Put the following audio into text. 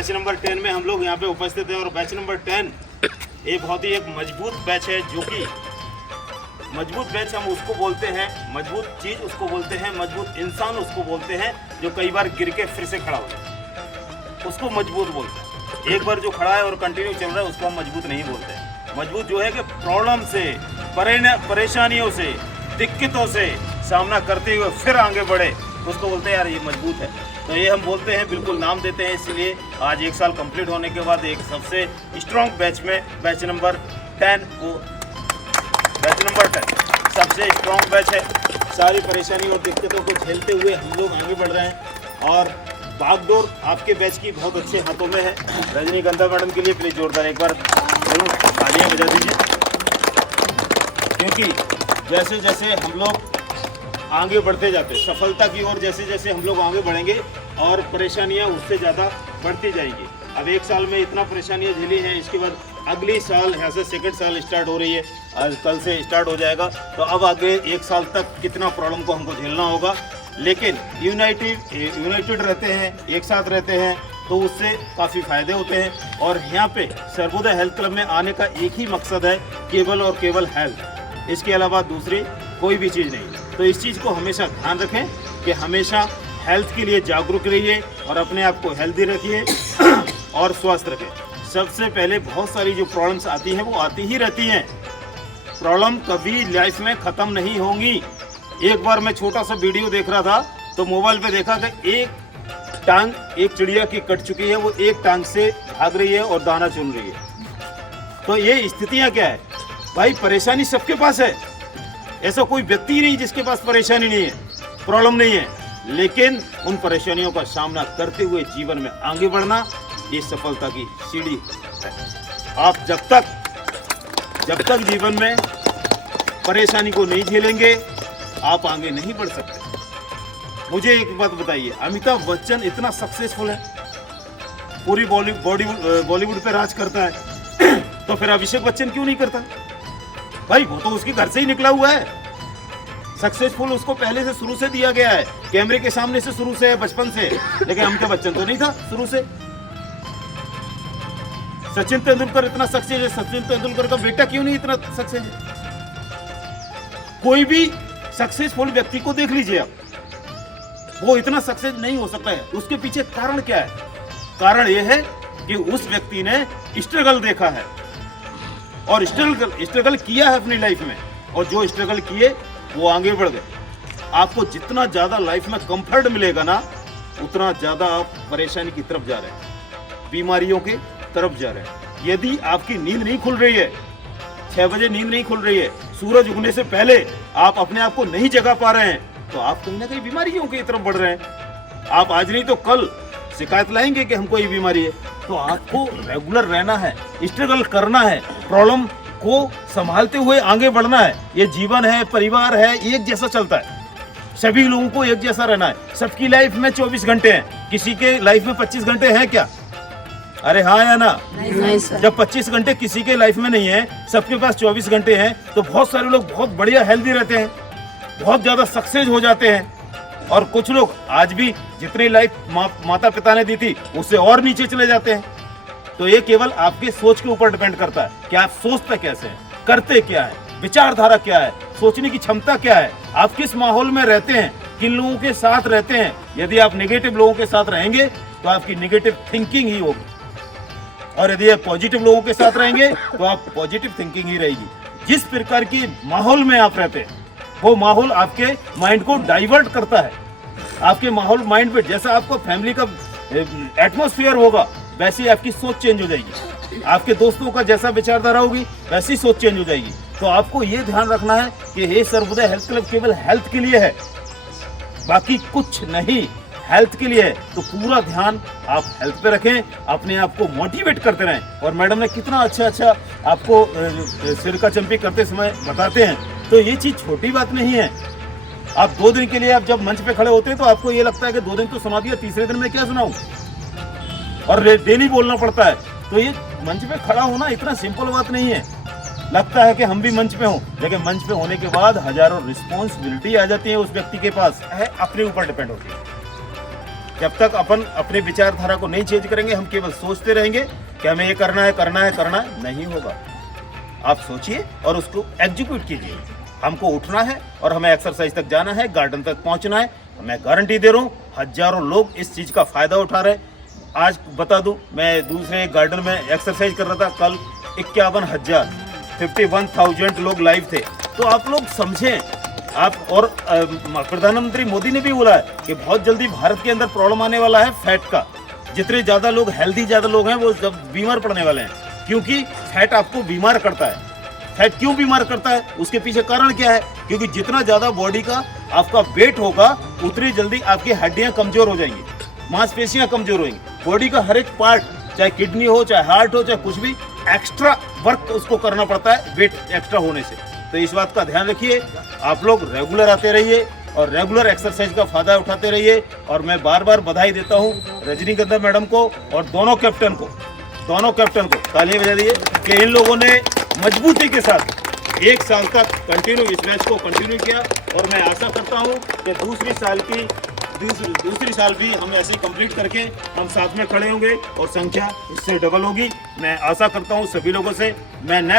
Batch number 10 में हम लोग यहाँ पे उपस्थित हैं और बैच नंबर 10 ये बहुत ही एक मजबूत बैच है, जो कि मजबूत बैच हम उसको बोलते हैं, मजबूत चीज़ उसको बोलते हैं, मजबूत इंसान उसको बोलते हैं जो कई बार गिर के फिर से खड़ा हो जाए, उसको मजबूत बोलते हैं। एक बार जो खड़ा है और कंटिन्यू चल रहा है उसको हम मजबूत नहीं बोलते हैं। मजबूत जो है कि प्रॉब्लम से, परेशानियों से, दिक्कतों से सामना करते हुए फिर आगे बढ़े, उसको बोलते हैं यार ये मजबूत है। तो ये हम बोलते हैं, बिल्कुल नाम देते हैं। इसलिए आज 1 साल कंप्लीट होने के बाद एक सबसे स्ट्रॉन्ग बैच में बैच नंबर 10 को, बैच नंबर 10 सबसे स्ट्रॉन्ग बैच है। सारी परेशानी और दिक्कतों को झेलते हुए हम लोग आगे बढ़ रहे हैं और भागदौड़ आपके बैच की बहुत अच्छे हाथों में है। रजनीगंधा मैडम के लिए प्लीज जोरदार एक बार जरूर तालियां बजा दीजिए, क्योंकि जैसे जैसे हम लोग आगे बढ़ते जाते, सफलता की ओर जैसे जैसे हम लोग आगे बढ़ेंगे और परेशानियां उससे ज़्यादा बढ़ती जाएंगी। अब 1 साल में इतना परेशानियां झेली हैं, इसके बाद अगली साल यहाँ से सेकंड साल स्टार्ट हो रही है, आज कल से स्टार्ट हो जाएगा। तो अब आगे 1 साल तक कितना प्रॉब्लम को हमको झेलना होगा, लेकिन यूनाइटेड रहते हैं, एक साथ रहते हैं, तो उससे काफ़ी फ़ायदे होते हैं। और यहाँ पे सर्वोदय हेल्थ क्लब में आने का एक ही मकसद है, केवल और केवल हेल्थ, इसके अलावा दूसरी कोई भी चीज़ नहीं। तो इस चीज़ को हमेशा ध्यान रखें कि हमेशा हेल्थ के लिए जागरूक रहिए और अपने आप को हेल्दी रखिए और स्वस्थ रखें। सबसे पहले बहुत सारी जो प्रॉब्लम्स आती हैं वो आती ही रहती हैं, प्रॉब्लम कभी लाइफ में ख़त्म नहीं होंगी। एक बार मैं छोटा सा वीडियो देख रहा था तो मोबाइल पे देखा कि एक टांग एक चिड़िया की कट चुकी है, वो एक टांग से भाग रही है और दाना चुन रही है। तो ये स्थितियाँ क्या है भाई, परेशानी सबके पास है, ऐसा कोई व्यक्ति ही नहीं जिसके पास परेशानी नहीं है, प्रॉब्लम नहीं है। लेकिन उन परेशानियों का सामना करते हुए जीवन में आगे बढ़ना, ये सफलता की सीढ़ी है। आप जब तक जीवन में परेशानी को नहीं झेलेंगे, आप आगे नहीं बढ़ सकते। मुझे एक बात बताइए, अमिताभ बच्चन इतना सक्सेसफुल है, पूरी बॉलीवुड पे राज करता है, तो फिर अभिषेक बच्चन क्यों नहीं करता भाई? वो तो उसके घर से ही निकला हुआ है, सक्सेसफुल उसको पहले से शुरू से दिया गया है, कैमरे के सामने से शुरू से है, बचपन से। लेकिन अमिताभ बच्चन तो नहीं था शुरू से। सचिन तेंदुलकर इतना सक्सेस है, सचिन तेंदुलकर का बेटा क्यों नहीं इतना सक्सेस है? कोई भी सक्सेसफुल व्यक्ति को देख लीजिए आप, वो इतना सक्सेस नहीं हो सकता है। उसके पीछे कारण क्या है? कारण यह है कि उस व्यक्ति ने स्ट्रगल देखा है और स्ट्रगल किया है अपनी लाइफ में, और जो स्ट्रगल किए वो आगे बढ़ गए। आपको जितना ज़्यादा लाइफ में कंफर्ट मिलेगा ना, उतना ज़्यादा आप परेशानी की तरफ जा रहे हैं, बीमारियों की तरफ जा रहे हैं। यदि आपकी नींद नहीं खुल रही है, 6 बजे नींद नहीं खुल रही है, सूरज उगने से पहले आप अपने आप को नहीं जगा पा रहे हैं, तो आप कहीं ना कहीं बीमारियों की तरफ बढ़ रहे हैं। आप आज नहीं तो कल शिकायत लाएंगे कि हमको ये बीमारी है। तो आपको रेगुलर रहना है, स्ट्रगल करना है, प्रॉब्लम को संभालते हुए आगे बढ़ना है। ये जीवन है, परिवार है, एक जैसा चलता है, सभी लोगों को एक जैसा रहना है। सबकी लाइफ में 24 घंटे हैं, किसी के लाइफ में 25 घंटे हैं क्या? अरे हाँ या ना? नहीं। जब 25 घंटे किसी के लाइफ में नहीं है, सबके पास 24 घंटे हैं, तो बहुत सारे लोग बहुत बढ़िया हेल्दी रहते हैं, बहुत ज़्यादा सक्सेस हो जाते हैं। और कुछ लोग आज भी जितनी लाइफ माता पिता ने दी थी उससे और नीचे चले जाते हैं। तो ये केवल आपके सोच के ऊपर डिपेंड करता है कि आप सोचते कैसे हैं, करते क्या है, विचारधारा क्या है, सोचने की क्षमता क्या है, आप किस माहौल में रहते हैं, किन लोगों के साथ रहते हैं। यदि आप नेगेटिव लोगों के साथ रहेंगे तो आपकी नेगेटिव थिंकिंग ही होगी, और यदि आप पॉजिटिव लोगों के साथ रहेंगे तो आप पॉजिटिव थिंकिंग ही रहेगी। जिस प्रकार की माहौल में आप रहते हैं, वो माहौल आपके माइंड को डाइवर्ट करता है। आपके माहौल माइंड पे जैसा आपको फैमिली का एटमॉस्फेयर होगा, वैसी आपकी सोच चेंज हो जाएगी। आपके दोस्तों का जैसा विचारधारा होगी, वैसी सोच चेंज हो जाएगी। तो आपको ये ध्यान रखना है कि ये सर्वोदय हेल्थ क्लब केवल हेल्थ के लिए है, बाकी कुछ नहीं, हेल्थ के लिए है। तो पूरा ध्यान आप हेल्थ पे रखें, अपने आप को मोटिवेट करते रहें। और मैडम ने कितना अच्छा आपको सिर का चंपी करते समय बताते हैं, तो ये चीज़ छोटी बात नहीं है। आप 2 दिन के लिए आप जब मंच पे खड़े होते हैं तो आपको ये लगता है कि 2 दिन तो सुना दिया, तीसरे दिन मैं क्या सुनाऊं, और डेली बोलना पड़ता है। तो ये मंच पे खड़ा होना इतना सिंपल बात नहीं है। लगता है कि हम भी मंच पे हों, लेकिन मंच पे होने के बाद हजारों रिस्पॉन्सिबिलिटी आ जाती है उस व्यक्ति के पास, है अपने ऊपर डिपेंड होती है। जब तक अपन अपनी विचारधारा को नहीं चेंज करेंगे, हम केवल सोचते रहेंगे कि हमें ये करना है करना है करना है, नहीं होगा। आप सोचिए और उसको एग्जीक्यूट कीजिए। हमको उठना है और हमें एक्सरसाइज तक जाना है, गार्डन तक पहुंचना है। मैं गारंटी दे रहा हूँ हजारों लोग इस चीज़ का फायदा उठा रहे हैं। आज बता दूं, मैं दूसरे गार्डन में एक्सरसाइज कर रहा था, कल 51,000 लोग लाइव थे। तो आप लोग समझें, आप और प्रधानमंत्री मोदी ने भी बोला है कि बहुत जल्दी भारत के अंदर प्रॉब्लम आने वाला है फैट का। जितने ज़्यादा लोग हेल्दी ज़्यादा लोग हैं वो जब बीमार पड़ने वाले हैं, क्योंकि फैट आपको बीमार करता है। फैट क्यों बीमार करता है, उसके पीछे कारण क्या है? क्योंकि जितना ज़्यादा बॉडी का आपका वेट होगा उतनी जल्दी आपकी हड्डियाँ कमज़ोर हो जाएंगी, मांसपेशियाँ कमज़ोर होंगी। बॉडी का हर एक पार्ट, चाहे किडनी हो, चाहे हार्ट हो, चाहे कुछ भी, एक्स्ट्रा वर्क उसको करना पड़ता है वेट एक्स्ट्रा होने से। तो इस बात का ध्यान रखिए। आप लोग रेगुलर आते रहिए और रेगुलर एक्सरसाइज का फायदा उठाते रहिए। और मैं बार बार बधाई देता हूँ रजनीगंधा मैडम को और दोनों कैप्टन को तालियां बजा दीजिए कि इन लोगों ने मजबूती के साथ 1 साल तक कंटिन्यू इस मैच को कंटिन्यू किया। और मैं आशा करता हूँ कि दूसरी साल भी हम ऐसे कंप्लीट करके हम साथ में खड़े होंगे और संख्या इससे डबल होगी। मैं आशा करता हूँ सभी लोगों से। मैं नेक्स्ट